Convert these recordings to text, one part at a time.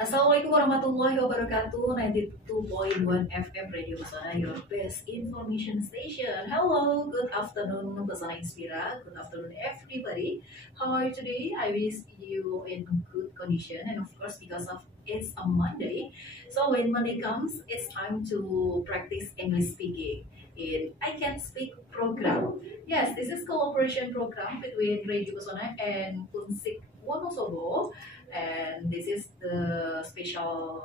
Assalamualaikum warahmatullahi wabarakatuh. 92.1 FM Radio Pesona, your best information station. Hello, good afternoon Pesona Inspira. Good afternoon everybody. How are you today? I wish you in good condition, and of course because of it's a Monday. So when Monday comes, it's time to practice English speaking in I Can Speak program. Yes, this is cooperation program between Radio Pesona and Unsik Wonosobo, and this is the special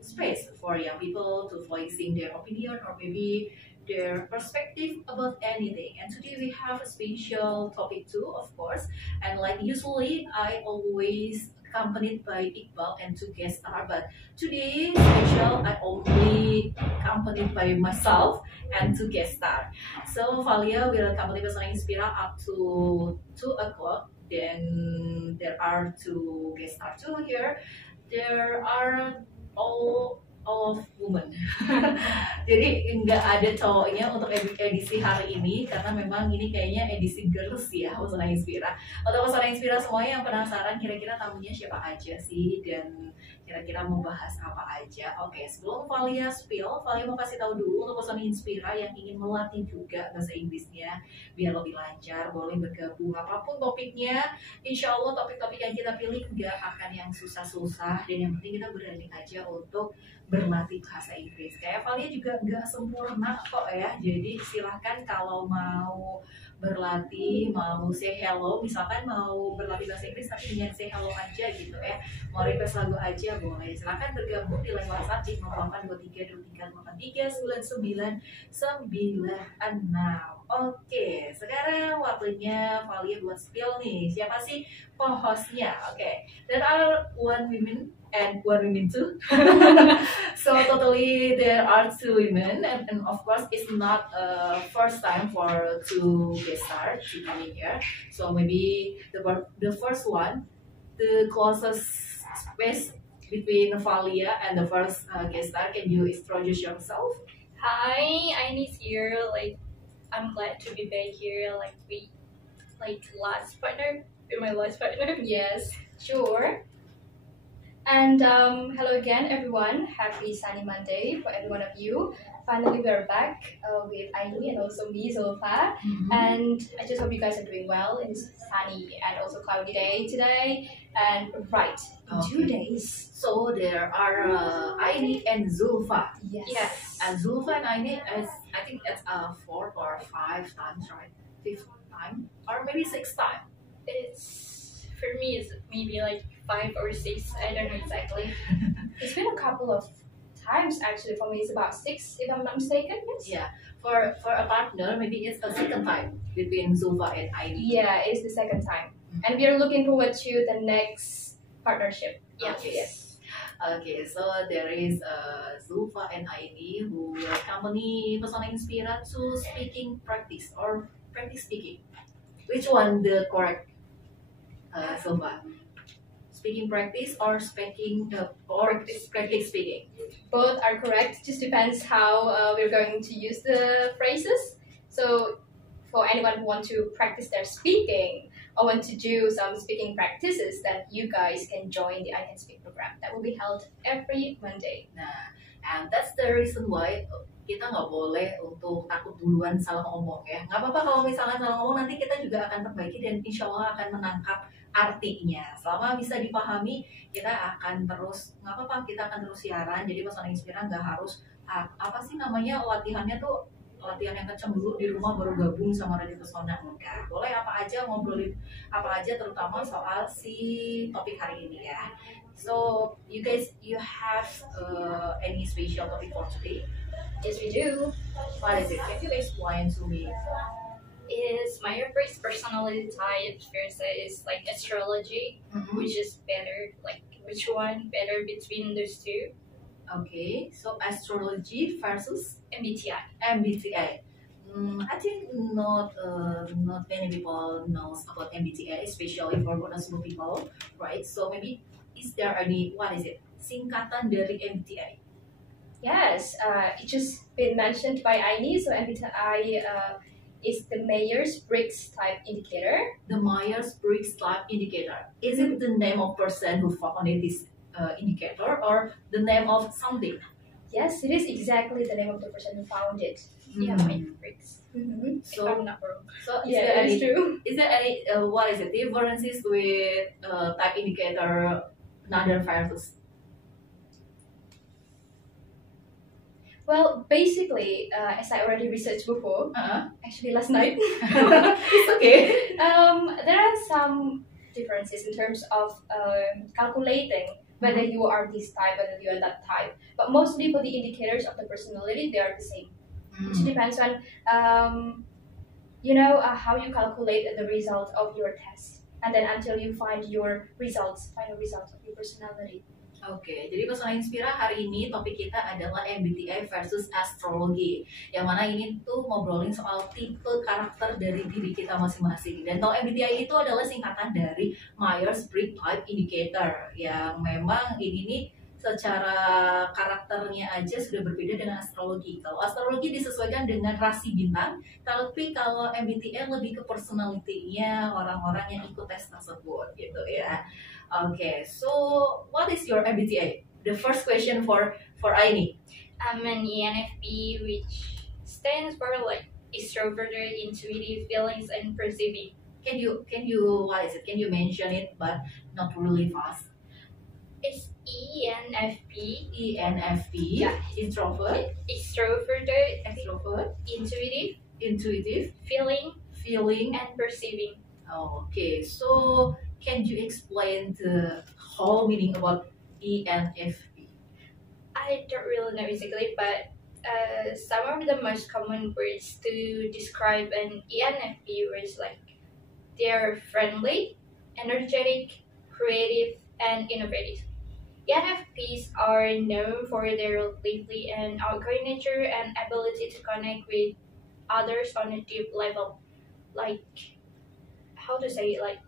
space for young people to voicing their opinion or maybe their perspective about anything. And today we have a special topic too, of course. And like usually, I always accompanied by Iqbal and two guest star, but today special I only accompanied by myself and two guest star. So Valia will accompany Pesona Inspira up to 2 o'clock. Then there are two guest stars too here. There are all of women. Jadi nggak ada cowoknya untuk edisi hari ini karena memang ini kayaknya edisi girls ya, Pesona Inspira. Untuk Pesona Inspira semuanya yang penasaran kira-kira tamunya siapa aja sih dan kira-kira mau bahas apa aja. Oke, sebelum Valia spill, Valia mau kasih tahu dulu untuk Pesona Inspira yang ingin melatih juga bahasa Inggrisnya biar lebih lancar, boleh bergabung apapun topiknya. Insya Allah topik-topik yang kita pilih nggak akan yang susah-susah, dan yang penting kita berani aja untuk berlatih bahasa Inggris. Kayak Valia juga nggak sempurna kok ya, jadi silahkan kalau mau berlatih, mau say hello, misalkan mau berlatih bahasa Inggris tapi dengan say hello aja gitu ya, mau request lagu aja boleh, silahkan bergabung di line WhatsApp di 0823238999. Oke, sekarang waktunya Valia buat spill nih. Siapa sih co-hostnya? Oke, there are one women and one women too. So totally there are two women, and of course it's not first time for two guest stars to come in here. So maybe the first one, the closest space between Valia and the first guest star. Can you introduce yourself? Hi, Ainis here. I'm glad to be back here. Last partner, with my last partner. Yes, sure. And hello again, everyone. Happy sunny Monday for every one of you. Finally, we're back with Aini and also me, Zulfa. And I just hope you guys are doing well in this sunny and also cloudy day today. And right, in 2 days. So there are Aini and Zulfa. Yes. And Zulfa and Aini, I think that's 4 or 5 times, right? 5th time or maybe 6th time. For me, it's maybe 5 or 6. I don't know exactly. It's been a couple of times actually. For me, it's about 6 if I'm not mistaken. Yes. Yeah. For a partner, maybe it's the second time between Zulfa and Aini. Yeah, it's the second time. And we are looking forward to the next partnership. Yes. Okay. Okay, so there is Zulfa and Aini who will accompany Pesona Inspira to speaking practice or practice speaking. Which one the correct, Zulfa? Speaking practice or speaking or practice speaking? Both are correct. Just depends how we're going to use the phrases. So for anyone who want to practice their speaking or want to do some speaking practices, then you guys can join the I Can Speak program that will be held every Monday. Nah, and that's the reason why kita nggak boleh untuk takut duluan salah ngomong ya. Nggak apa-apa kalau misalnya salah ngomong, nanti kita juga akan perbaiki dan insya Allah akan menangkap artinya. Selama bisa dipahami, kita akan terus, nggak apa-apa, kita akan terus siaran. Jadi Pesona Inspira nggak harus apa sih namanya latihannya tuh latihan yang kenceng dulu di rumah baru gabung sama Radio Pesona. Enggak, boleh apa aja, ngobrolin apa aja, terutama soal si topik hari ini ya. So you guys, you have any special topic for today? Yes, we do. What is it? Can you explain to me? Is my first personality type first is astrology, which is better, which one better between those two? Okay, so astrology versus MBTI. MBTI. I think not many people knows about MBTI, especially for Wonosobo people, right? So maybe is there any, what is it? Singkatan dari MBTI. Yes, it just been mentioned by Aini. So MBTI is the Myers-Briggs type indicator. The Myers-Briggs type indicator. Is it the name of person who founded this indicator or the name of something? Yes, it is exactly the name of the person who found it. Yeah, Mm. Myers-Briggs. Mm-hmm. If I'm not wrong. So Yeah, it is true. is there any what is it differences with type indicator another viruses? Well, basically, as I already researched before, actually last night, It's okay. there are some differences in terms of calculating whether you are this type, whether you are that type. But mostly for the indicators of the personality, they are the same. It depends on how you calculate the result of your test, and then until you find your final results of your personality. Oke, jadi Pesona Inspira hari ini topik kita adalah MBTI versus astrologi. Yang mana ini tuh ngobrolin soal tipe karakter dari diri kita masing-masing. Dan kalau MBTI itu adalah singkatan dari Myers-Briggs Type Indicator. Yang memang ini nih secara karakternya aja sudah berbeda dengan astrologi. Kalau astrologi disesuaikan dengan rasi bintang, tapi kalau MBTI lebih ke personality-nya orang-orang yang ikut tes tersebut gitu ya. Okay, so what is your MBTI? The first question for Aini. I'm an ENFP, which stands for like extroverted, intuitive feelings and perceiving. Can you what is it? Can you mention it but not really fast? It's ENFP. ENFP. Yeah. Introvert. Extroverted, Intuitive. feeling and perceiving. Okay, so can you explain the whole meaning about ENFP? I don't really know exactly, but some of the most common words to describe an ENFP was like they're friendly, energetic, creative, and innovative. ENFPs are known for their lively and outgoing nature and ability to connect with others on a deep level. Like, how to say it? Like,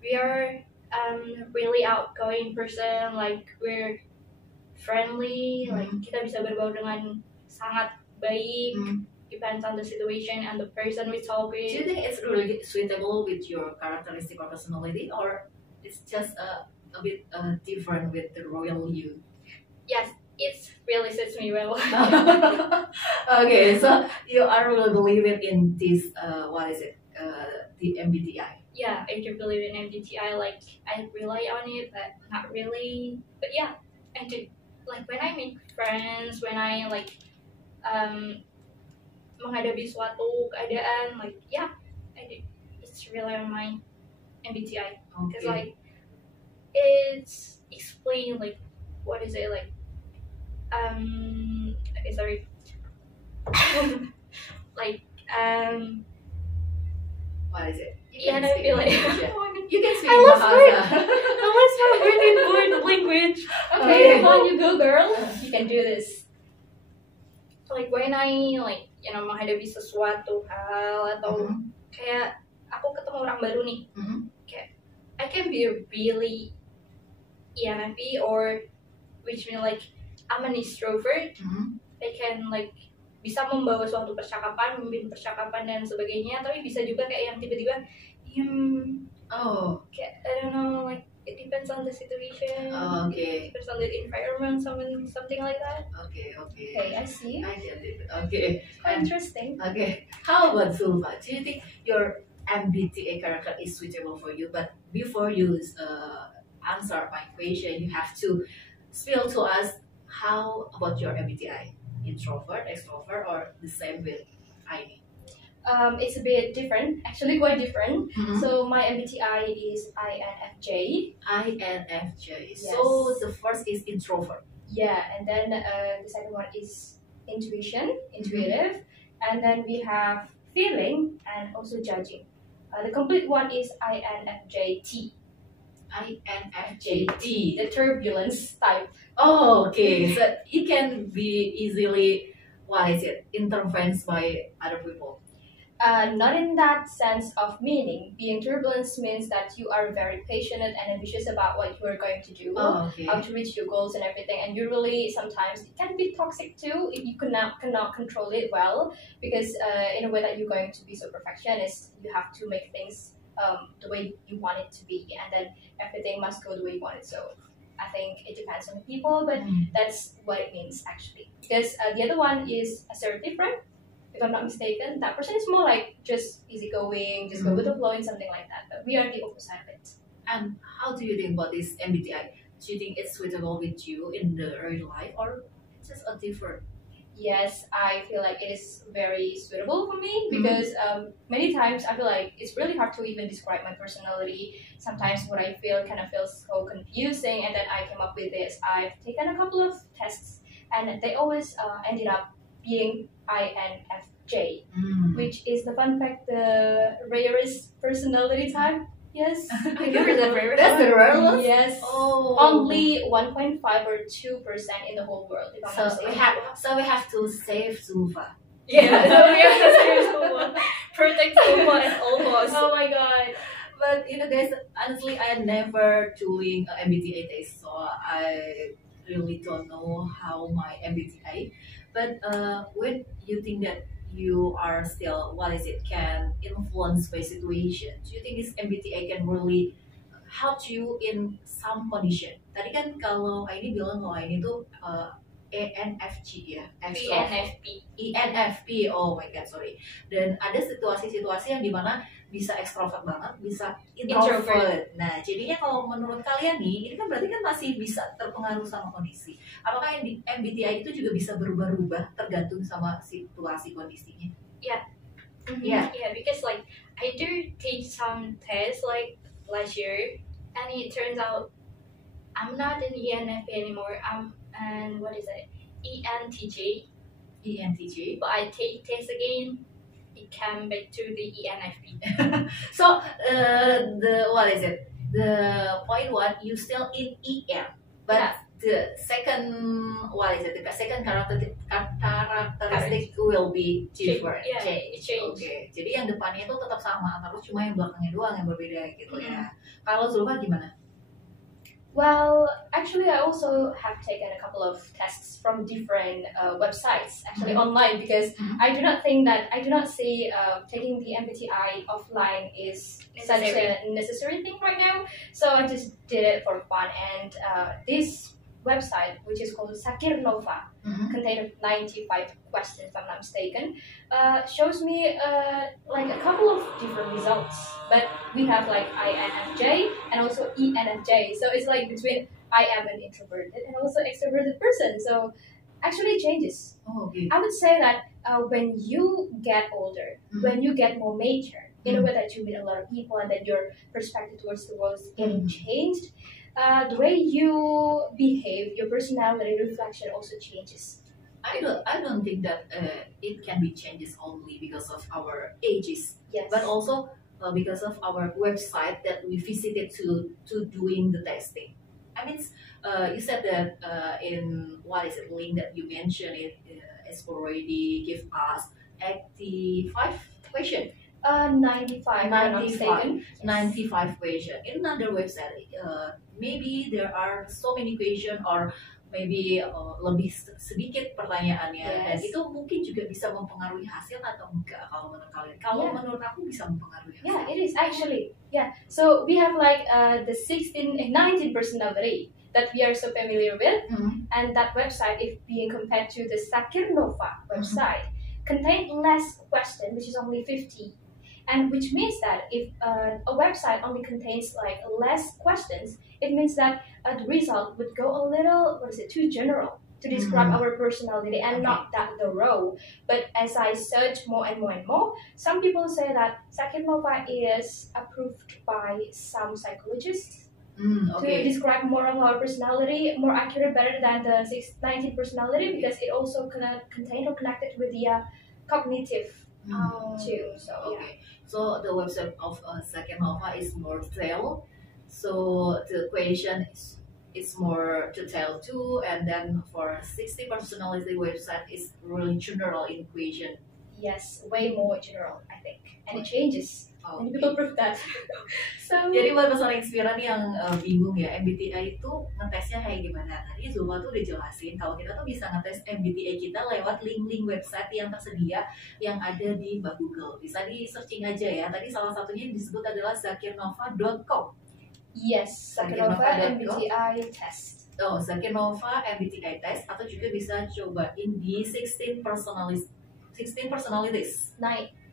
we are really outgoing person. Like, we're friendly. Like, kita bisa berbaur dengan sangat baik. Depends on the situation and the person we talk Do you with. think it's really suitable with your characteristic or personality, or it's just a bit different with the royal you? Yes, it really suits me well. Okay, so you are really believing in this what is it? The MBTI. Yeah, I do believe in MBTI. Like, I rely on it, but not really. But yeah, I do. Like, when I make friends, when I like menghadapi suatu keadaan, like, yeah, I do. It's really on my MBTI. Because like, it's explain like, what is it like? Okay, sorry. Like What is it? yeah, I feel like You can speak I lost Bahasa. I lost my word language. Okay, come on, you go, girl. You can do this. Like when I like menghadapi sesuatu hal atau kayak aku ketemu orang baru nih, kayak I can be really ENFP or which mean like I'm an extrovert. I can like bisa membawa suatu percakapan, memimpin percakapan dan sebagainya, tapi bisa juga kayak yang tiba-tiba kayak I don't know, like it depends on the situation. Okay. It depends on the environment, something like that. Okay. Okay, I see. I get it. Okay. Quite interesting. Okay. How about Zulfa? Do you think your MBTI character is suitable for you? But before you answer my question, you have to spill to us how about your MBTI? Introvert, extrovert, or the same with Aini? It's a bit different, actually quite different. So my MBTI is INFJ. INFJ. Yes. So the first is introvert. Yeah, and then the second one is intuitive, and then we have feeling and also judging. The complete one is INFJT. INFJT. The turbulence type. Oh, okay. So it can be easily, what is it, intervened by other people. Not in that sense of meaning. Being turbulence means that you are very passionate and ambitious about what you are going to do, Oh, okay. how to reach your goals and everything. And you really sometimes it can be toxic too if you cannot control it well, because in a way that you're going to be so perfectionist, you have to make things the way you want it to be, and then everything must go the way you want it. So I think it depends on the people, but that's what it means actually. Because the other one is assertive, right? If I'm not mistaken, that person is more like just easygoing, just go with the flow and something like that. But we are the opposite of it. And how do you think about this MBTI? Do you think it's suitable with you in the real life, or it's just a different? Yes, I feel like it is very suitable for me because many times I feel like it's really hard to even describe my personality. Sometimes what I feel kind of feels so confusing, and then I came up with this. I've taken a couple of tests, and they always ended up being INFJ, which is the fun fact, the rarest personality type. Yes. You're the rarest. That's the rarest? Yes. Oh. Only 1.5 or 2% in the whole world. If I'm not mistaken. So we have to save Zulfa. Yeah, so we have to save someone. Protect someone at all costs. Oh my god. But you know, guys, honestly, I never doing a MBTI test, so I really don't know how my MBTI. But when you think that you are still, what is it, can influence by situation, do you think this MBTI can really help you in some condition? Tadi kan kalau Aini bilang kalau Aini tuh ENFJ ya, ENFP. ENFP, oh my god, sorry. Dan ada situasi-situasi yang dimana bisa ekstrovert banget, bisa introvert. Nah, jadinya kalau menurut kalian nih, ini kan berarti kan masih bisa terpengaruh sama kondisi. Apakah MBTI itu juga bisa berubah-ubah tergantung sama situasi kondisinya? Yeah. Yeah. Yeah, because like I do take some tests like last year, and it turns out I'm not an ENFP anymore. And what is it? ENTJ. ENTJ. But I take test again. It came back to the ENFP. So the what is it? The point one, you still in EN, but Yeah. the second, what is it? The second characteristic will be different. Yeah, it changed. Oke, jadi yang depannya itu tetap sama, terus cuma yang belakangnya doang yang berbeda gitu ya. Kalau Zulfa gimana? Well, actually, I also have taken a couple of tests from different websites, actually online, because I do not see taking the MBTI offline is such a necessary thing right now. So I just did it for fun, and this website, which is called Sakir Nova, contains 95 questions, if I'm not mistaken, shows me like a couple of different results. But we have like INFJ and also ENFJ, so it's like between I am an introverted and also extroverted person. So actually it changes. Oh, okay. I would say that when you get older, when you get more mature, in a way that you meet a lot of people and then your perspective towards the world is getting changed, the way you behave, your personality reflection also changes. I don't think that it can be changes only because of our ages, Yes. but also because of our website that we visited to doing the testing. I mean, you said that in what is it link that you mentioned it's already give us 85 question. 95, if I'm not 95. mistaken. Yes. 95 question. In another website, maybe there are so many question or maybe lebih sedikit pertanyaannya, dan Yes. itu mungkin juga bisa mempengaruhi hasil atau enggak kalau menurut kalian? Kalau Yeah. menurut aku bisa mempengaruhi hasil. Yeah, it is actually. Yeah. So we have like the 19 personality that we are so familiar with, and that website, if being compared to the Sakir Nova website, contain less question, which is only 50. And which means that if a website only contains like less questions, it means that the result would go a little, too general to describe our personality and not that thorough. But as I search more and more and more, some people say that Sakir Nova is approved by some psychologists to describe more of our personality, more accurate, better than the 19 personality, because it also contained or connected with the cognitive too. So Okay. So the website of Second Nova is more detailed. So the question is more detailed too, and then for 60 personality website is really general in question. yes, way more general, I think, and it changes. And people prove that. So Jadi buat pesona inspiran yang bingung ya, MBTI itu ngetesnya kayak gimana? Tadi Zulfa tuh udah jelasin kalau kita tuh bisa ngetes MBTI kita lewat link-link website yang tersedia yang ada di Mbak Google. Bisa di searching aja ya. Tadi salah satunya yang disebut adalah zakirnova.com. Yes, Sakirnova.com. Sakirnova MBTI test. Oh, Seninova MBTI test, atau juga bisa cobain di 16 personalities.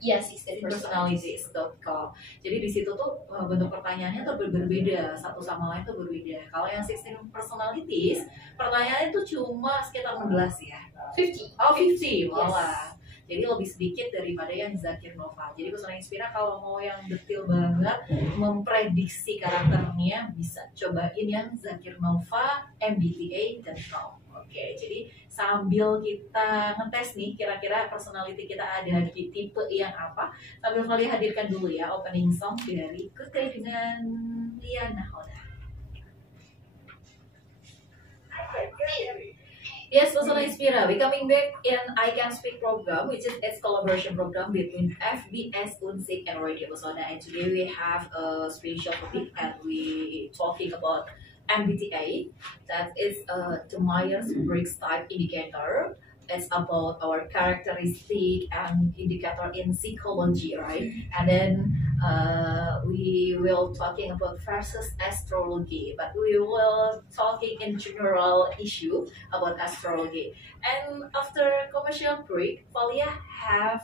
Yes, 16 personalities. personalities.com. Jadi di situ tuh bentuk pertanyaannya tuh berbeda, satu sama lain tuh berbeda. Kalau yang 16 personalities, pertanyaannya tuh cuma sekitar 16 ya. 50. Oh, 50 malah. Jadi lebih sedikit daripada yang Zakir Nova. Jadi Pesona Inspira kalau mau yang detail banget memprediksi karakternya bisa cobain yang Zakir Nova MBTA.com. Oke, jadi sambil kita ngetes nih kira-kira personality kita ada di tipe yang apa, sambil kalian hadirkan dulu ya opening song dari Kukai dengan Liana Hoda. Yes, Pesona Inspira, we coming back in I Can Speak program, which is its collaboration program between FBS Unsik and Radio Pesona. And today we have a special topic and we talking about MBTI, that is the Myers-Briggs type indicator. It's about our characteristic and indicator in psychology, right? And then we will talking about versus astrology, but we will talking in general issue about astrology. And after commercial break, Valia have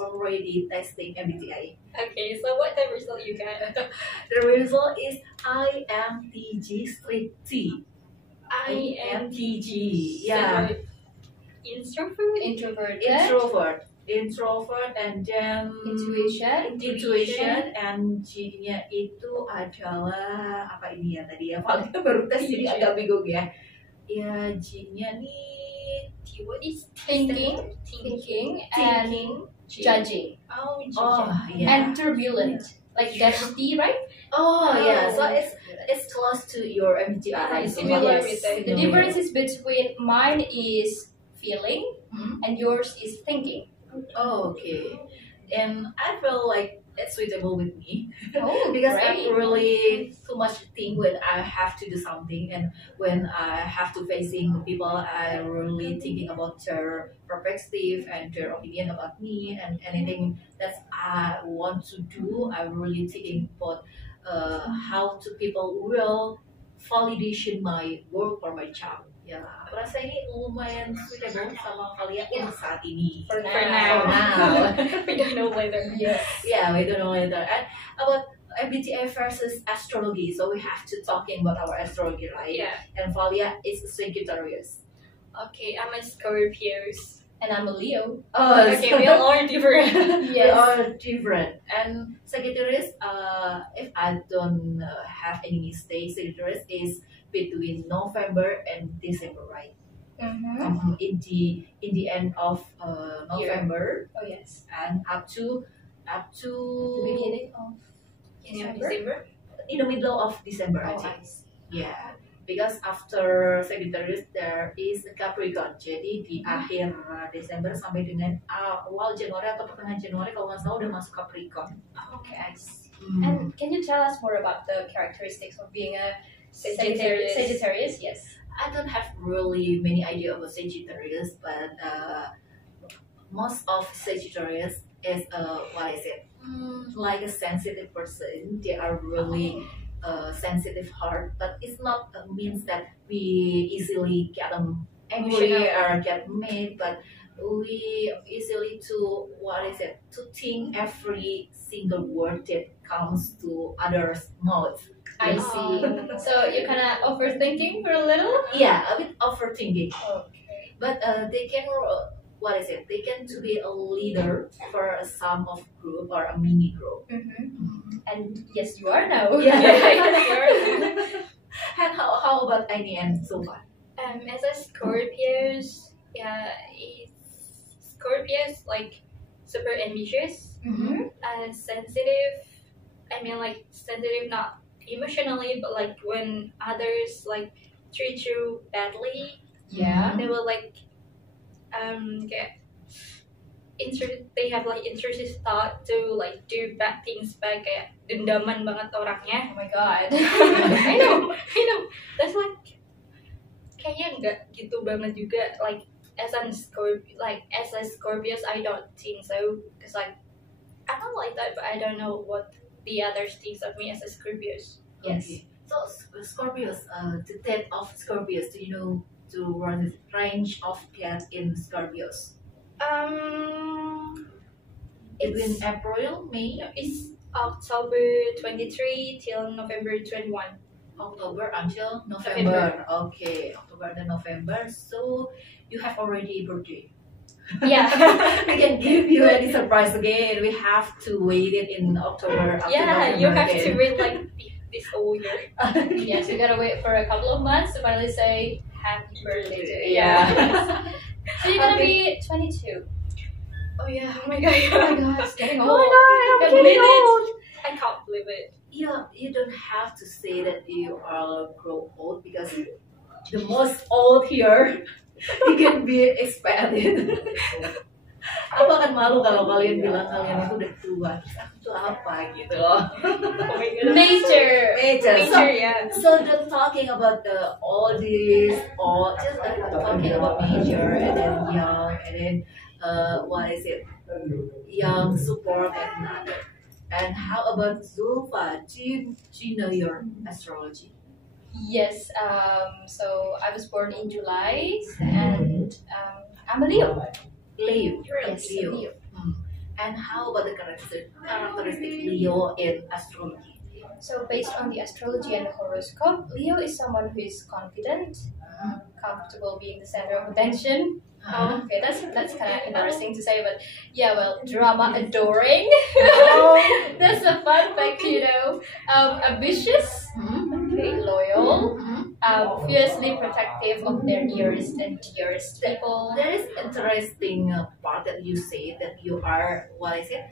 already testing MBTI. Okay, so what the result you got? The result is INTG straight T. INTG, yeah. Introvert. Introvert, and then intuition, and G-nya itu adalah apa ini ya tadi ya? Valia baru tes jadi agak bingung ya. Ya G-nya nih, What is Thinking and judging. Oh, yeah. And turbulent. Like that's T, right? Oh yeah, so it's close to your MBTI. Similar Yes. with that. The difference is between mine is feeling and yours is thinking. Oh, okay. And I feel like it's suitable with me Oh, because great. I'm really too much think when I have to do something, and when I have to facing people, I really thinking about their perspective and their opinion about me, and anything that I want to do, I'm really thinking about how to people will validation my work or my job. Ya, aku rasa ini lumayan suitable sama kalian untuk saat ini. For For now. We don't know whether. Yes. Yeah, we don't know later. And about MBTI versus astrology, so we have to talking about our astrology, right? Yeah. And Valia is Sagittarius. Okay, I'm a Scorpio. And I'm a Leo. Oh, Okay, we all are different. we are different. And Sagittarius, if I don't have any mistake, Sagittarius is between November and December, right? Mm-hmm. In the end of November Oh yes. and up to The beginning of December. in the middle of December, I Oh, think. I see. Yeah, because after Sagittarius there is a Capricorn. Jadi di akhir Desember sampai dengan awal Januari atau pertengahan Januari kalau nggak salah udah masuk Capricorn. Okay, I see. Hmm. And can you tell us more about the characteristics of being a Sagittarius. Sagittarius, yes. I don't have really many idea about Sagittarius, but most of Sagittarius is what is it? Like a sensitive person. They are really sensitive heart, but it's not means that we easily get angry or get mad, but we easily to what is it? To think every single word that comes to others' mouth. I see. So you're kind of overthinking for a little? Yeah, a bit overthinking. Okay. But they can what is it? They can to be a leader for some of group or a mini group. Mm-hmm. And yes, you are now. Yeah. And how about Aini and Sulfa? As a Scorpios, Scorpios like super ambitious, Mm-hmm. sensitive. I mean, like sensitive, not emotionally, but like when others like treat you badly, Yeah. they will like get they have like intrusive thought to like do bad things back, kayak dendaman banget orangnya. Oh my god. I know. That's like kayaknya nggak gitu banget juga. Like as a Scorpius, I don't think so. Cause like I don't like that, but I don't know what the others think of me as a Scorpius. Yes. Okay. So Scorpios, the date of Scorpios. Do you know the range of death in Scorpios? Um, Between it's April, May, it's October 23 till November 21. October until November. Okay, October and November. So you have already birthday. Yeah. I can give you any surprise again. We have to wait it in October. Up to Yeah, November you have again. to wait like this whole year. Yes, we gotta wait for a couple of months to finally say happy birthday to you. Yeah. So you're gonna Okay. be 22. Oh yeah, oh my god. Oh my god, it's getting Oh old. my god, I can't believe I can't believe it. You don't have to say that you are grow old because the most old here you can be expected. Aku akan malu kalau kalian bilang kalian itu udah tua. Terus aku tuh apa gitu loh. Oh my god. Major. Major. Major, yeah. So not talking about the oldies or just talking about major and then young and then what is it? Young support and another. And how about Zulfa? Do you know your astrology? Yes, so I was born in July and I'm a Leo. Leo. Yes, a Leo. And how about the characteristic Leo in astrology? So based on the astrology and the horoscope, Leo is someone who is confident, comfortable being the center of attention. Okay, that's kind of embarrassing to say, but yeah, well, drama adoring. That's a fun fact, you know. Ambitious, okay, loyal, fiercely protective of their nearest and dearest people. There is interesting part that you say that you are what is it?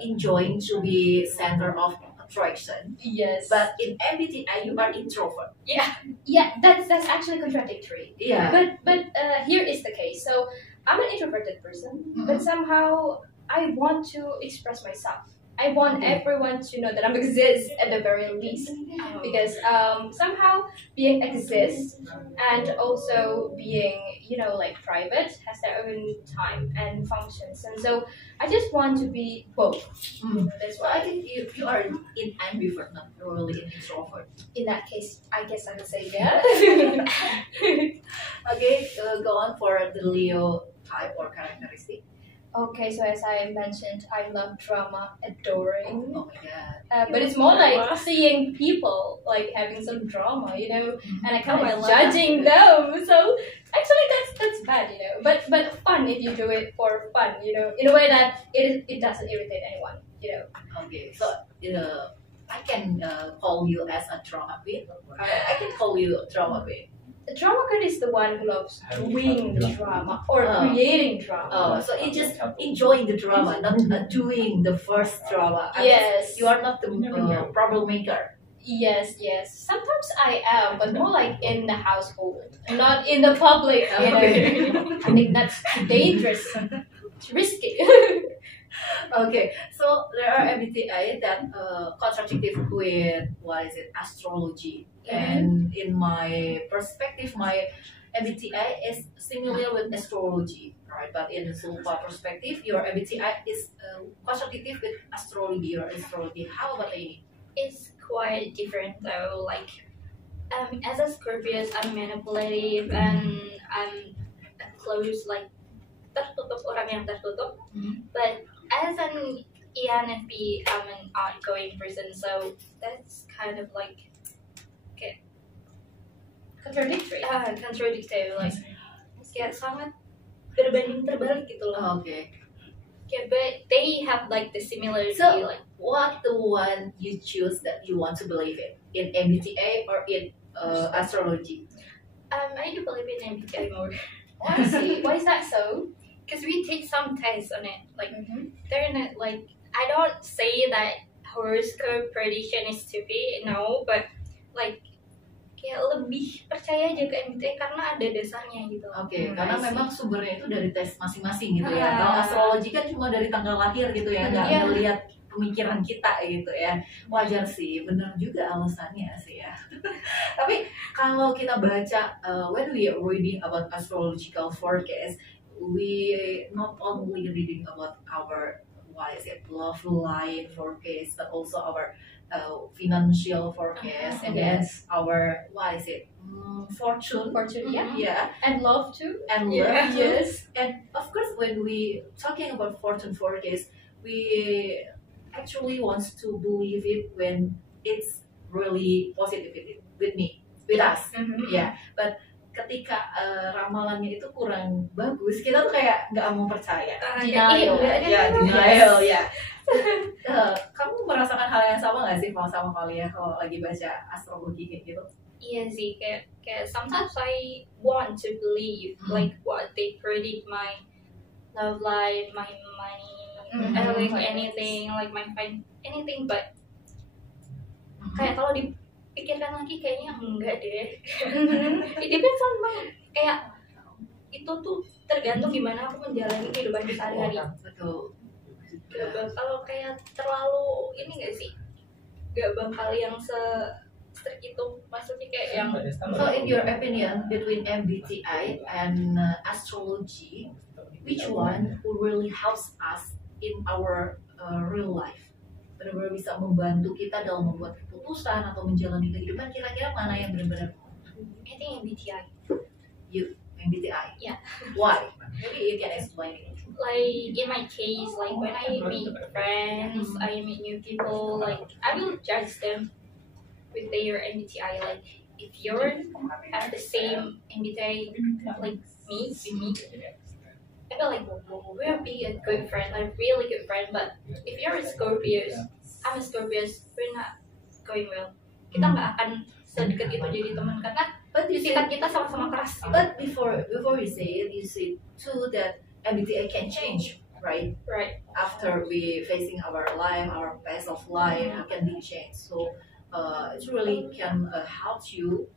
Enjoying to be center of attraction, Yes, but in MBTI you are introvert. yeah, that's actually contradictory. Yeah. But here is the case. So I'm an introverted person, but somehow I want to express myself. I want everyone to know that I exist at the very least, because somehow being exist and also being like private has their own time and functions, and so I just want to be both. That's So I why think you are in ambivert, not really in introvert. in that case I guess I would say yeah. Okay, go on for the Leo type or characteristic. Okay, so as I mentioned, I love drama, adoring. Oh my god. But it's more like seeing people like having some drama, and I kind Oh, I of love judging them. So actually, that's bad, But fun if you do it for fun, in a way that it doesn't irritate anyone, Okay, so I can call you as a drama queen. I can call you a drama queen. The drama queen is the one who loves doing drama or creating drama. Oh, so you just enjoying the drama, not doing the first drama. I mean, Yes. you are not the problem maker. Yes. Sometimes I am, but more like in the household, not in the public. Okay. I think that's too dangerous. It's risky. Okay, so there are MBTI that contradictive with what is it astrology, and in my perspective, my MBTI is similar with astrology, right? But in Zulfa perspective, your MBTI is contradictive with astrology or astrology. How about Amy? It's quite different though. Like, as a Scorpius, I'm manipulative and I'm a close, like tertutup, orang yang tertutup. But as an ENFP, I'm an outgoing person, so that's kind of like Contradictory. contradictory. Like, kayak sangat berbanding terbalik gitu loh. Okay, Yeah, but they have like the similarity. So- like, what the one you choose that you want to believe in MBTI or in astrology? I do believe in MBTI more Oh, I see. Why is that so? because we take some tests on it. Like, Mm-hmm. they're not like, I don't say that horoscope prediction is stupid, no, but like kayak lebih percaya aja ke MBTI karena ada dasarnya gitu. Oke, karena I see. memang sumbernya itu dari tes masing-masing gitu ya. Ah. Kalau astrologi kan cuma dari tanggal lahir gitu ya, nggak Iya. ngelihat pemikiran kita gitu ya. Wajar sih, benar juga alasannya sih ya. Tapi kalau kita baca, when we are reading about astrological forecast, we not only reading about our what is it love life forecast, but also our financial forecast, and then Yes. our what is it? Fortune. Fortune, yeah. Yeah, And love too. and Yeah. love too. Yes. And of course, when we talking about fortune forecast, we actually wants to believe it when it's really positive with me, with us. Mhm. Ya, but ketika ramalannya itu kurang bagus, kita tuh kayak nggak mau percaya. Denial. Ya, denial ya. Kamu merasakan hal yang sama nggak sih sama kalian kalau lagi baca astrologi kayak gitu? Iya sih, kayak sometimes I want to believe like what they predict my love life, my money, like anything, like my anything, but kayak kalau dipikirkan lagi kayaknya enggak deh. It depends on kayak itu tuh tergantung gimana aku menjalani kehidupan sehari-hari. Betul. Gak bakal kayak terlalu ini gak sih? Gak bakal yang strict itu, maksudnya kayak yang So in your opinion, between MBTI and astrology, which one who really helps us in our real life? Benar-benar bisa membantu kita dalam membuat keputusan atau menjalani kehidupan, kira-kira mana yang benar-benar I think MBTI. you MBTI? Yeah. Why? Maybe you can explain it. Like in my case, like when I meet friends, I meet new people, like I will judge them with their MBTI. Like if you're have the same MBTI like me, with me, I feel like we'll be a good friend, a really good friend. But if you're a Scorpio, I'm a Scorpio, we're not going well. Kita nggak akan sedekat itu jadi teman karena But you sifat said, kita sama-sama keras. but before you say it, you say too that MBTI can change, right? Right. After we facing our life, our pace of life, it can be changed. So it really can help you.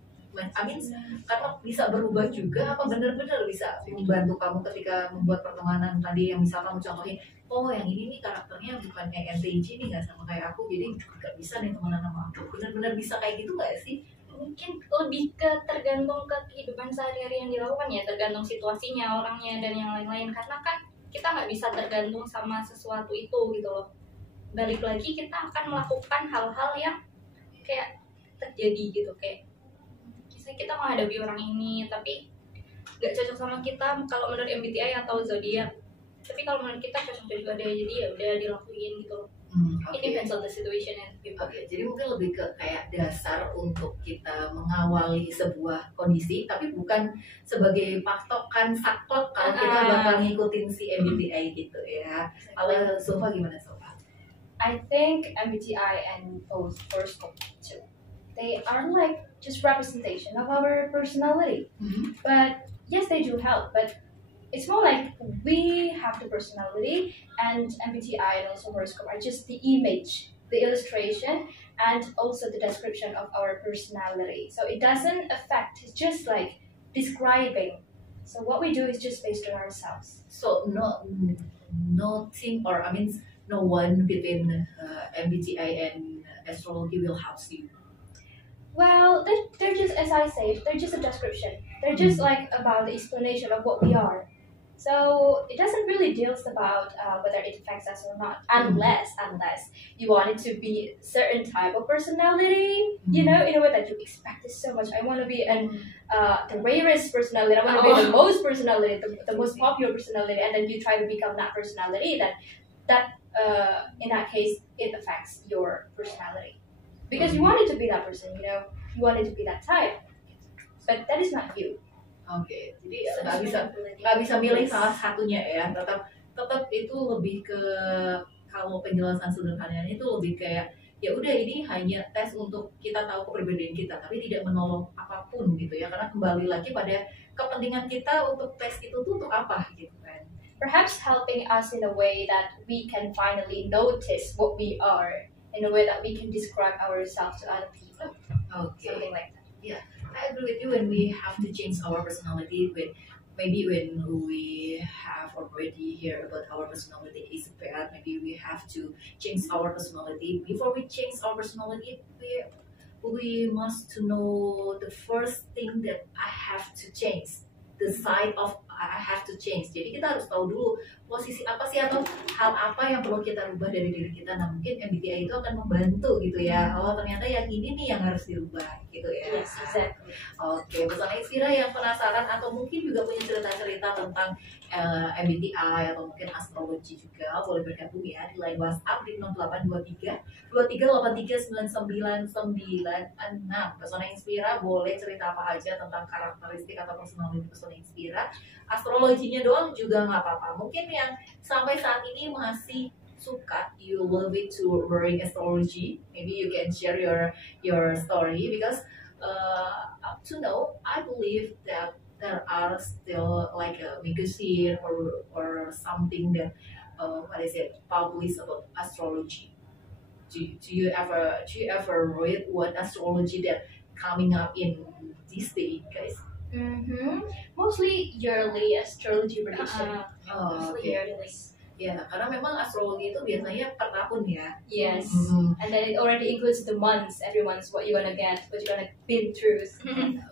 Karena bisa berubah juga, apa benar-benar bisa membantu kamu ketika membuat pertemanan tadi yang misalkan kamu contohin, oh yang ini nih karakternya bukan ENTJ nih, nggak sama kayak aku, jadi nggak bisa nih temenan sama aku. Benar-benar bisa kayak gitu nggak sih? Mungkin lebih ke tergantung ke kehidupan sehari-hari yang dilakukan ya, tergantung situasinya, orangnya, dan yang lain-lain. Karena kan kita nggak bisa tergantung sama sesuatu itu gitu loh. Balik lagi kita akan melakukan hal-hal yang kayak terjadi gitu, kayak misalnya kita menghadapi orang ini tapi nggak cocok sama kita kalau menurut MBTI atau zodiak, tapi kalau menurut kita cocok juga deh, jadi ya udah dilakuin gitu loh. It depends on the situation and people. Oke, jadi mungkin lebih ke kayak dasar untuk kita mengawali sebuah kondisi, tapi bukan sebagai patokan saklek kalau kita bakal ngikutin si MBTI gitu ya. Kalau Sofa gimana Sofa? I think MBTI and both horoscope too. They are like just representation of our personality. But yes, they do help. But it's more like we have the personality, and MBTI and also horoscope are just the image, the illustration, and also the description of our personality. So it doesn't affect. It's just like describing. So what we do is just based on ourselves. So no one between MBTI and astrology will help you. Well, they're just, as I said, they're just a description. They're just like about the explanation of what we are. So it doesn't really deal about whether it affects us or not, unless you want it to be a certain type of personality, you know, in a way that you expect it so much. I want to be the rarest personality. I want to be the most personality, the most popular personality, and then you try to become that personality. That in that case, it affects your personality. Because you wanted to be that person, you know, you wanted to be that type, but that is not you. Oke, jadi nggak bisa milih salah satunya ya. Tetap itu lebih ke, kalau penjelasan sederhananya itu lebih kayak ya udah ini hanya tes untuk kita tahu kepribadian kita, tapi tidak menolong apapun gitu ya. Karena kembali lagi pada kepentingan kita untuk tes itu tuh untuk apa gitu kan. Perhaps helping us in a way that we can finally notice what we are, in a way that we can describe ourselves to other people. Okay. Something like that. Yeah, I agree with you when we have to change our personality. When we have already heard about our personality is bad, maybe we have to change our personality. Before we change our personality, we must to know the first thing that I have to change. The side of I have to change. Jadi kita harus tahu dulu posisi apa sih atau hal apa yang perlu kita rubah dari diri kita. Nah mungkin MBTI itu akan membantu gitu ya. Oh ternyata yang ini nih yang harus dirubah gitu ya. Yes, exactly. Oke, Pesona Inspira yang penasaran atau mungkin juga punya cerita-cerita tentang MBTI atau mungkin astrologi juga boleh bergabung ya di line WhatsApp di 0823 23839996. Pesona Inspira boleh cerita apa aja tentang karakteristik atau personality Pesona Inspira. Astrologinya doang juga nggak apa-apa. Mungkin yang sampai saat ini masih suka, you love it to learn astrology. Maybe you can share your story because up to now, I believe that there are still like a magazine or something that what is it published about astrology. Do you ever read what astrology that coming up in this day, guys? Mostly yearly astrology prediction. Oh, Mostly okay. yearly. Ya, karena memang astrologi itu biasanya per tahun ya. Yes. Mhm. And then it already includes the months, every month, what you're gonna get, what you're gonna been through.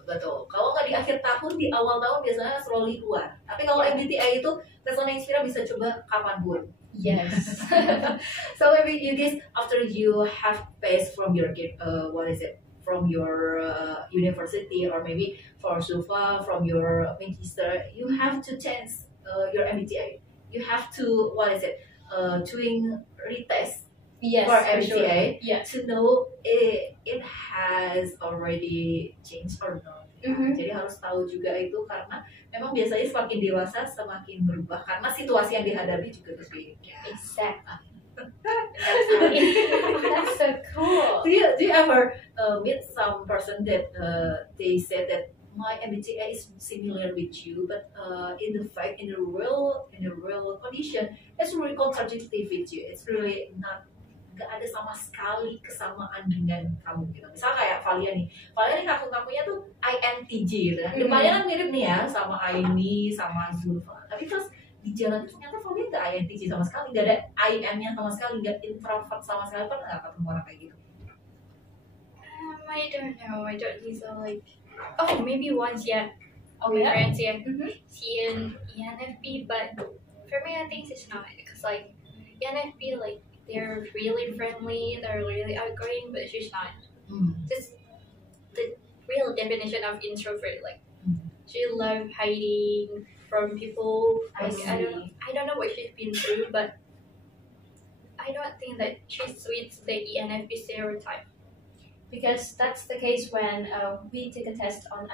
Betul. Kalau nggak di akhir tahun, di awal tahun biasanya astrologi keluar. Tapi kalau MBTI itu Pesona Inspira bisa coba kapanpun. Yes. So maybe you guys after you have passed from your from your university or maybe for Sufa from your magister, you have to change your MBTI. You have to doing retest Yes, for for sure. MBTI Yeah. to know it has already changed or not. Mhm. Jadi harus tahu juga itu karena memang biasanya semakin dewasa semakin berubah karena situasi yang dihadapi juga berbeda. Exactly. That's so cool. Do you ever meet some person that they said that my MBTI is similar with you, but in the fact, in the real condition, it's really contradictory with you. It's really nggak ada sama sekali kesamaan dengan kamu gitu. Misal kayak Valia nih ngaku-ngakunya tuh INTJ gitu kan. Depannya kan mirip nih ya sama Aini, sama Zulfa. Tapi terus di jalan itu ternyata Valia nggak INTJ sama sekali, nggak ada IN-nya sama sekali, nggak introvert sama sekali. Pernah nggak ketemu orang kayak gitu? I don't know. I don't think so. Like, oh, maybe once, yeah. Oh My yeah. friends, yeah. Mhm. See an ENFP, but for me, I think it's not because like ENFP, like they're really friendly, they're really outgoing, but she's not. Just the real definition of introvert. Like she love hiding from people. I Like see. I don't know what she's been through, but I don't think that she suits the ENFP stereotype. Because that's the case when we take a test on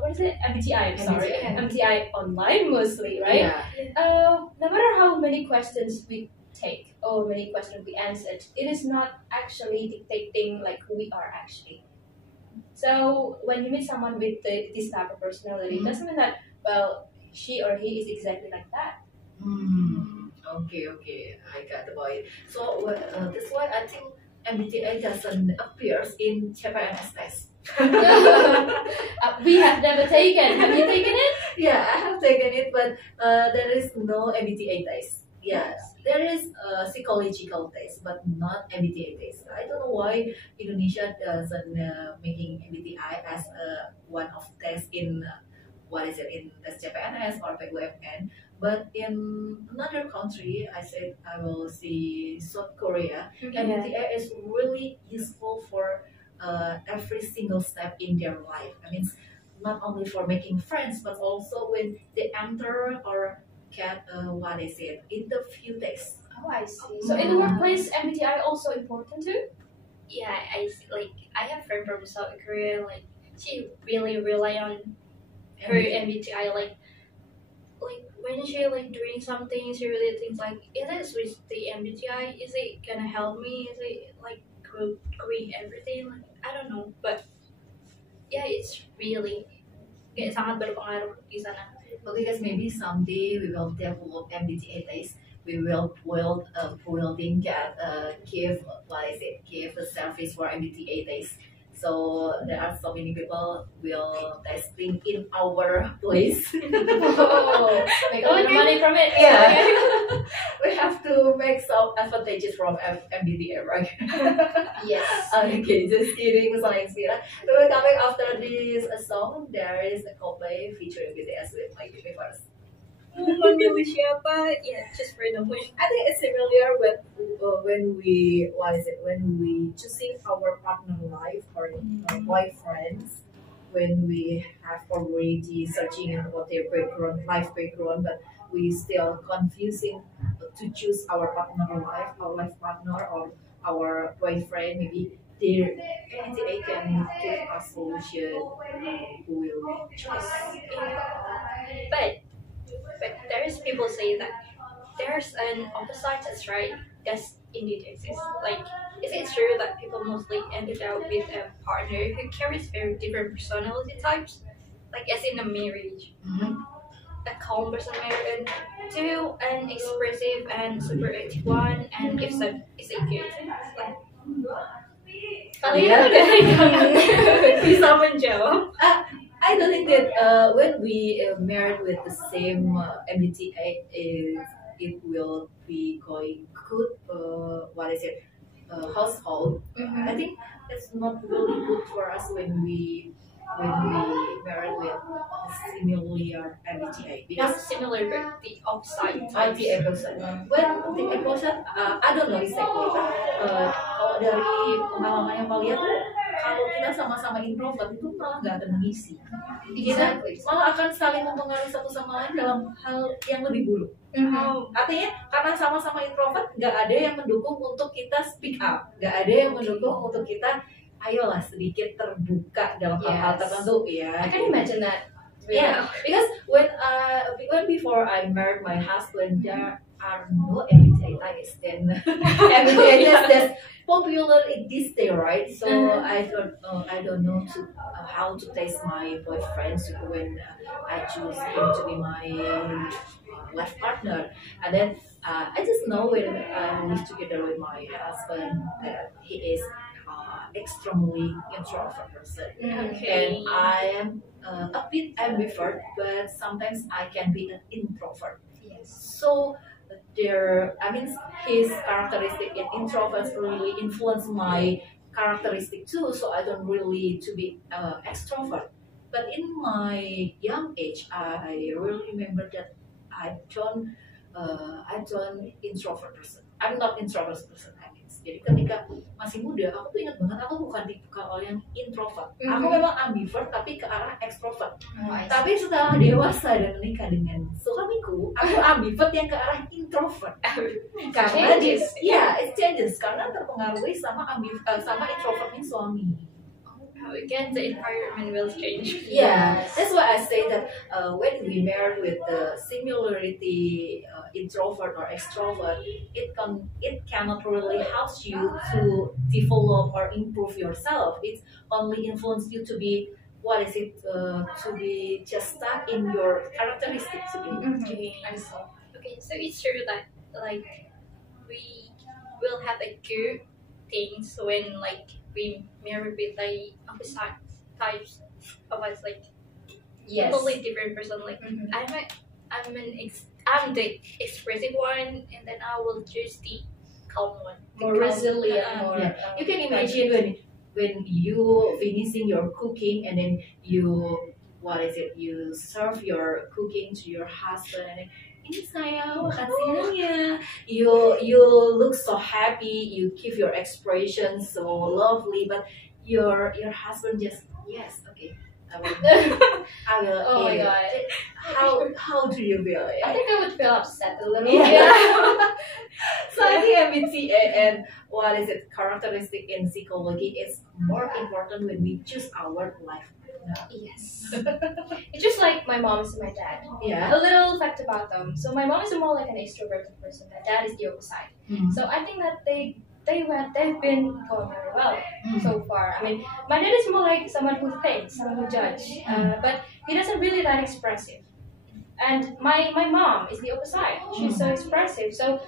what is it? MBTI. Sorry, MBTI online mostly, right? Yeah. No matter how many questions we take or many questions we answered, it is not actually dictating like who we are actually. So when you meet someone with this type of personality, it doesn't mean that she or he is exactly like that. Okay, I got the point. So that's why I think MBTI doesn't appear in CPNS test. We have never taken. Have you taken it? Yeah, I have taken it, but there is no MBTI test. Yeah, there is a psychological test, but not MBTI test. I don't know why Indonesia doesn't making MBTI as one of tests in in test CPNS or PUMN. But in another country, I said I will see South Korea. MBTI is really useful for every single step in their life. I mean, not only for making friends, but also when they enter or get interview tests. Oh, I see. So in the workplace, MBTI also important too? Yeah, I have a friend from South Korea. Like she really rely on her MBTI. Like when she doing something, she really thinks like, is it with the MBTI? Is it gonna help me? Is it going everything? Like, I don't know, but yeah, it's really kayak sangat berpengaruh di sana. Okay, guys, maybe someday we will develop MBTI test. We will build a building that give a service for MBTI test. So there are so many people will testing in our place. Oh, make a lot of money from it. Yeah, we have to make some advantages from MBTI, right? Yes. Okay, just kidding, Pesona Inspira. So we're coming after this song. There is a Coldplay featuring BTS with My Universe. memilih siapa, yeah, just randomly. I think it's similar when we what is it when we choosing our partner life or boyfriends, when we have already searching about their background, life background, but we still confusing to choose our partner life, our life partner or our boyfriend. Maybe their NTA can give us solution who will we choose. But there's people say that there's an opposite that's right. That's indeed exists. Like, is it true that people mostly ended up with a partner who carries very different personality types? Like, as in a marriage, Mhm. a calm person married to an expressive and super active one, and if so, is it good? Like, kalian Yeah. udah bisa menjawab. I don't think that when we married with the same MBTI, it will be going good. What is it? Household. I think it's not really good for us when we married with a similar MBTI Not because similar, but the opposite the types. opposite. When the opposite, I don't know exactly. Kalau dari pengalaman yang kalian tuh, kalau kita sama-sama introvert itu malah nggak akan mengisi. Kita Exactly. malah akan saling mempengaruhi satu sama lain dalam hal yang lebih buruk. Artinya karena sama-sama introvert, nggak ada yang mendukung untuk kita speak up, nggak ada yang mendukung untuk kita ayolah sedikit terbuka dalam hal-hal Yes. tertentu ya. I can imagine that. Yeah, because when before I married my husband, there are no MBTI types. Then MBTI that's popular in this day, right? So I don't know how to taste my boyfriend when I choose him to be my life partner, and then I just know when I live together with my husband that he is extremely introvert person. Okay. And I am a bit ambivert, but sometimes I can be an introvert. Yes. So his characteristic in introverts really influence my characteristic too. So I don't really to be extrovert. But in my young age, I really remember that I don't introvert person. I'm not introvert person. I mean. Jadi ketika masih muda, aku tuh ingat banget aku bukan tipe orang yang introvert. Aku memang ambivert tapi ke arah extrovert. Tapi setelah dewasa dan menikah dengan suamiku, aku ambivert yang ke arah introvert. Karena it changes karena terpengaruhi sama sama introvertnya suami. Again, the environment will change. Yeah, that's why I say that when we marry with the similarity introvert or extrovert, it cannot really help you to develop or improve yourself. It only influence you to be to be just stuck in your characteristics. Okay. I see. Okay, so it's true that like we will have a good things when like we marry with like opposite types of us, like Yes. totally different person. Like I'm the expressive one, and then I will choose the calm one. More resilient. Uh-uh. More. Yeah. You can imagine when you finishing your cooking and then you serve your cooking to your husband and then, ini sayang makasihnya, you look so happy, you give your expression so lovely, but your husband just yes, okay, I will Oh my eat it. god. How do you feel? I think I would feel upset a little Yeah. bit. So I think MBTI and characteristic in psychology is more important when we choose our life. Yes. It's just like my mom and my dad. Yeah. A little fact about them. So my mom is more like an extroverted person. My dad is the opposite. Mhm. So I think that they've been going very well so far. I mean, my dad is more like someone who thinks, someone who judge, but he doesn't really that expressive. And my mom is the opposite. She's so expressive. So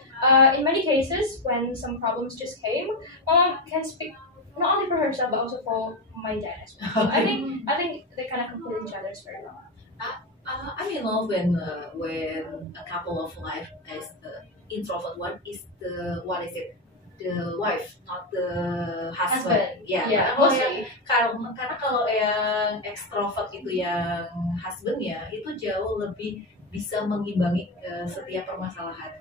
in many cases, when some problems just came, my mom can speak not only for herself but also for my dad as well. So I think they kind of complete each other's very well. I mean, when a couple of life as the introvert one is the wife, not the husband. Yeah. Yeah, Karena kalau yang extrovert itu yang husbandnya itu jauh lebih bisa mengimbangi setiap permasalahan.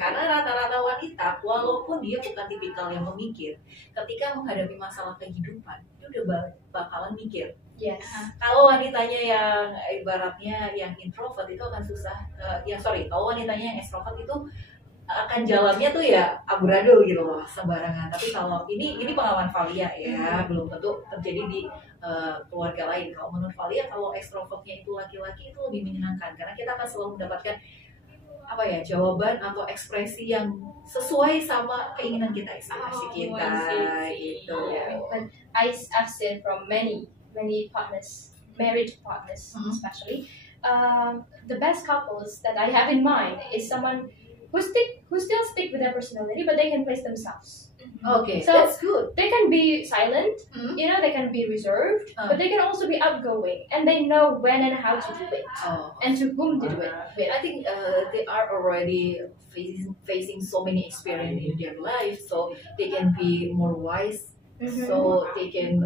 Karena rata-rata wanita, walaupun dia bukan tipikal yang memikir, ketika menghadapi masalah kehidupan, itu udah bakalan mikir. Yes. Kalau wanitanya yang ibaratnya yang introvert itu akan susah. Kalau wanitanya yang extrovert itu akan jalannya tuh ya amburadul gitu loh, sembarangan. Tapi kalau ini pengalaman Valia ya, belum tentu terjadi di keluarga lain. Kalau menurut Valia, kalau ekstrovertnya itu laki-laki itu lebih menyenangkan karena kita akan selalu mendapatkan jawaban atau ekspresi yang sesuai sama keinginan kita, ekspresi kita gitu. Yeah, but I've seen from many partners, married partners especially, the best couples that I have in mind is someone who still stick with their personality, but they can place themselves. Okay, so that's good. They can be silent, they can be reserved, but they can also be outgoing, and they know when and how to do it, and to whom to do it with. I think they are already facing so many experience in their life, so they can be more wise. So they can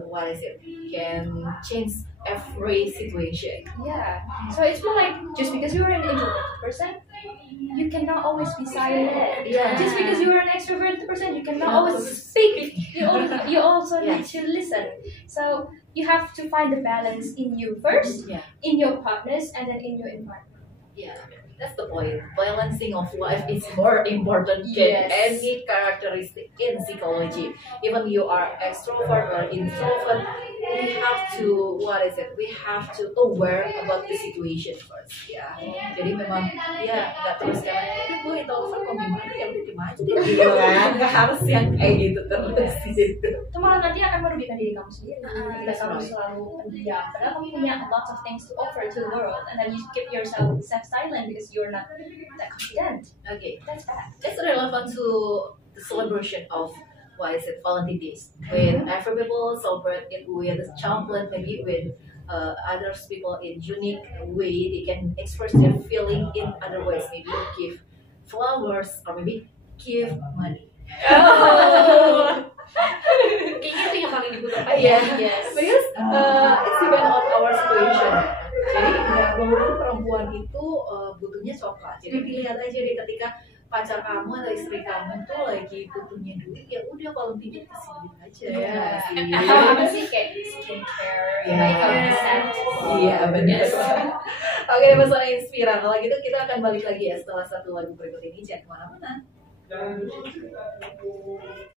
can change every situation. Yeah. So it's more like just because you're an introverted person, you cannot always be silent. Yeah. Just because you're an extroverted person, you cannot always speak. You also need to listen. So you have to find the balance in you first, in your partners, and then in your environment. Yeah. That's the point. Balancing of life is more important than any characteristic in psychology. Even you are extrovert or introvert, we have to we have to aware about the situation first. Ya. Jadi memang nggak terus karena gue introvert kok gimana ya udah terima aja deh gitu kan. Nggak harus yang kayak gitu terus gitu. Itu malah nanti akan merugikan diri kamu sendiri. Ketika kamu selalu pendiam, padahal kamu punya lots of things to offer to the world, and then you keep yourself silent because you're not that confident. Okay, that's bad. That's relevant to the celebration of Valentine's Days. When every people celebrate it with chocolate, maybe with other people in unique way, they can express their feeling in other ways. Maybe give flowers or maybe give money. Kayaknya itu yang paling dibutuhkan. Yes. Because it's depend on our situation. Jadi walaupun perempuan itu butuhnya coklat, jadi dilihat aja deh ketika pacar kamu atau istri kamu tuh lagi butuhnya duit, ya udah kalau tidak kasih duit aja ya. Apa sih kayak skincare, Iya benar. Oke, Pesona Inspira. Kalau gitu kita akan balik lagi ya setelah satu lagu berikut ini. Jangan kemana-mana.